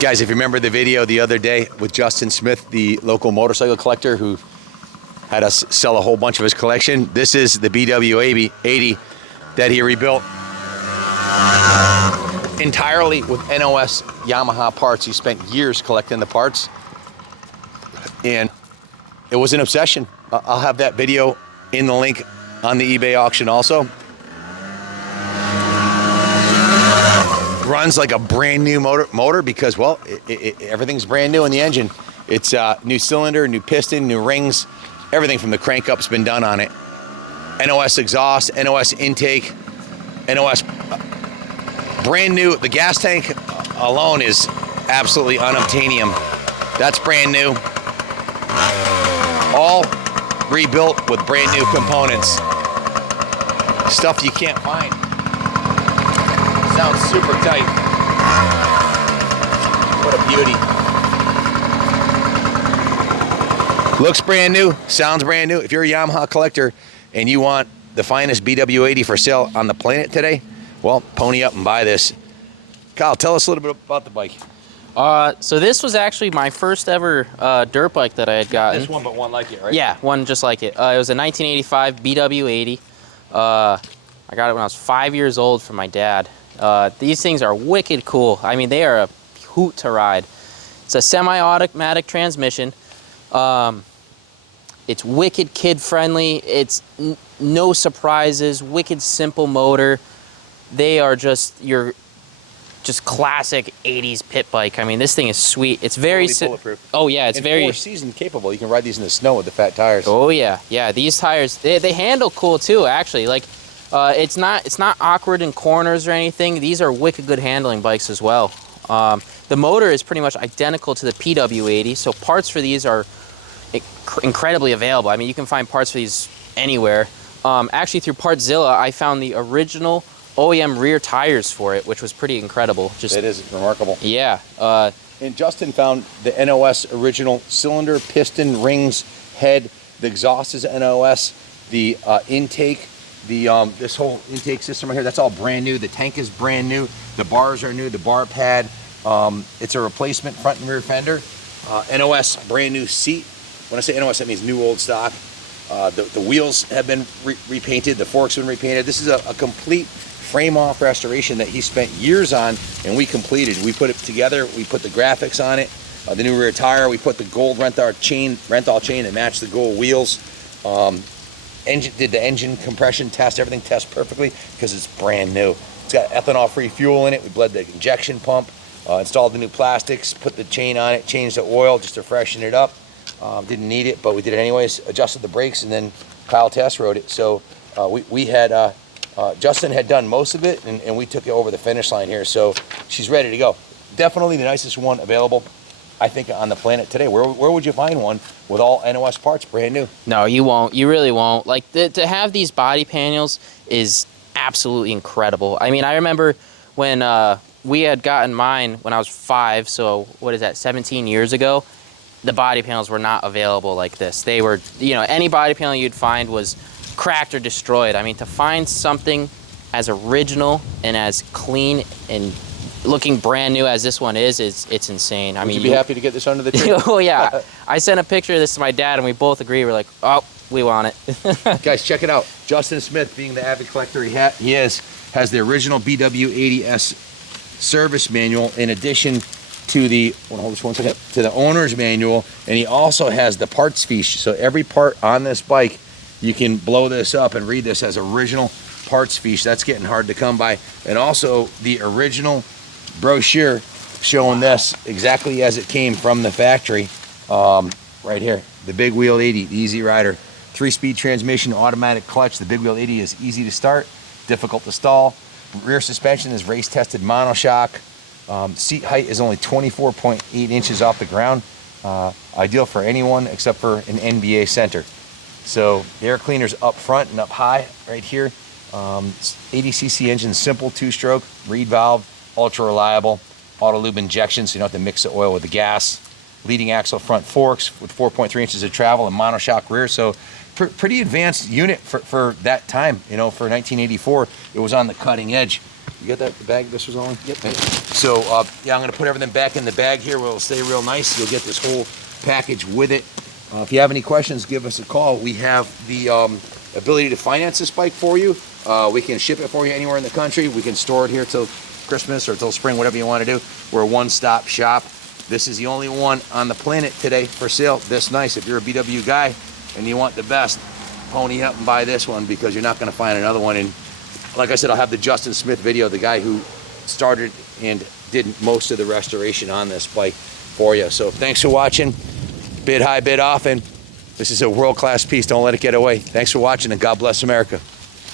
Guys, if you remember the video the other day with Justin Smith, the local motorcycle collector who had us sell a whole bunch of his collection, this is the BW80 that he rebuilt entirely with N.O.S. Yamaha parts. He spent years collecting the parts, and it was an obsession. I'll have that video in the link on the eBay auction also. Runs like a brand new motor because, well, everything's brand new in the engine. It's new cylinder, new piston, new rings. Everything from the crank up's been done on it. N.O.S. exhaust, N.O.S. intake, N.O.S. brand new. The gas tank alone is absolutely unobtainium. That's brand new. All rebuilt with brand new components. Stuff you can't find. Sounds super tight. What a beauty. Looks brand new, sounds brand new. If you're a Yamaha collector and you want the finest BW80 for sale on the planet today, well, pony up and buy this. Kyle, tell us a little bit about the bike. So this was actually my first ever dirt bike that I had gotten. This one, but one like it, right? Yeah, one just like it. It was a 1985 BW80. I got it when I was 5 years old from my dad. These things are wicked cool. I mean, they are a hoot to ride. It's a semi-automatic transmission. It's wicked kid-friendly. It's no surprises, wicked simple motor. They are just your classic 80s pit bike. I mean, this thing is sweet. It's very bulletproof. Oh yeah, it's and very 4-season capable. You can ride these in the snow with the fat tires. Oh yeah, yeah. These tires, they handle cool too. Actually, like it's not awkward in corners or anything. These are wicked good handling bikes as well. The motor is pretty much identical to the PW80, so parts for these are incredibly available. I mean, you can find parts for these anywhere. Actually, through Partzilla, I found the original OEM rear tires for it, which was pretty incredible. It is remarkable. Yeah. And Justin found the N.O.S. original cylinder, piston, rings, head. The exhaust is N.O.S. The intake, this whole intake system right here, that's all brand new. The tank is brand new. The bars are new. The bar pad. It's a replacement front and rear fender. N.O.S. brand new seat. When I say N.O.S., that means new old stock. The wheels have been repainted. The forks have been repainted. This is a complete frame-off restoration that he spent years on, and we completed. We put it together. We put the graphics on it. The new rear tire. We put the gold renthal chain that matched the gold wheels. Did the engine compression test. Everything tests perfectly because it's brand new. It's got ethanol-free fuel in it. We bled the injection pump. Installed the new plastics. Put the chain on it. Changed the oil just to freshen it up. Didn't need it, but we did it anyways. Adjusted the brakes, and then Kyle test rode it. So we had Justin had done most of it, and we took it over the finish line here. So she's ready to go. Definitely the nicest one available, I think, on the planet today. Where would you find one with all N.O.S. parts brand new? No, you won't. You really won't. Like to have these body panels is absolutely incredible. I mean, I remember when we had gotten mine when I was 5. So what is that? 17 years ago. The body panels were not available like this. They were, any body panel you'd find was cracked or destroyed. I mean, to find something as original and as clean and looking brand new as this one is it's insane. I mean, you'd be happy to get this under the tree? Oh yeah. I sent a picture of this to my dad, and we both agree. We're like, oh, we want it. Guys, check it out. Justin Smith, being the avid collector he is, has the original BW80S service manual in addition to the to the owner's manual, and he also has the parts fiche. So every part on this bike, you can blow this up and read this as original parts fiche. That's getting hard to come by. And also the original brochure showing this exactly as it came from the factory. Right here, the Big Wheel 80, the Easy Rider, 3-speed transmission, automatic clutch. The Big Wheel 80 is easy to start, difficult to stall. Rear suspension is race tested monoshock. Seat height is only 24.8 inches off the ground. Ideal for anyone except for an NBA center. So the air cleaner's up front and up high right here. 80cc engine, simple 2-stroke, reed valve, ultra reliable, auto lube injection, so you don't have to mix the oil with the gas. Leading axle front forks with 4.3 inches of travel and monoshock rear. So pretty advanced unit for that time. For 1984, it was on the cutting edge. You got that bag this was on? Yep. So, yeah, I'm going to put everything back in the bag here where it'll stay real nice. You'll get this whole package with it. If you have any questions, give us a call. We have the ability to finance this bike for you. We can ship it for you anywhere in the country. We can store it here till Christmas or till spring, whatever you want to do. We're a one-stop shop. This is the only one on the planet today for sale this nice. If you're a BW guy and you want the best, pony up and buy this one because you're not going to find another one. And like I said, I'll have the Justin Smith video, the guy who started and did most of the restoration on this bike for you. So thanks for watching. Bid high, bid often. This is a world-class piece. Don't let it get away. Thanks for watching, and God bless America.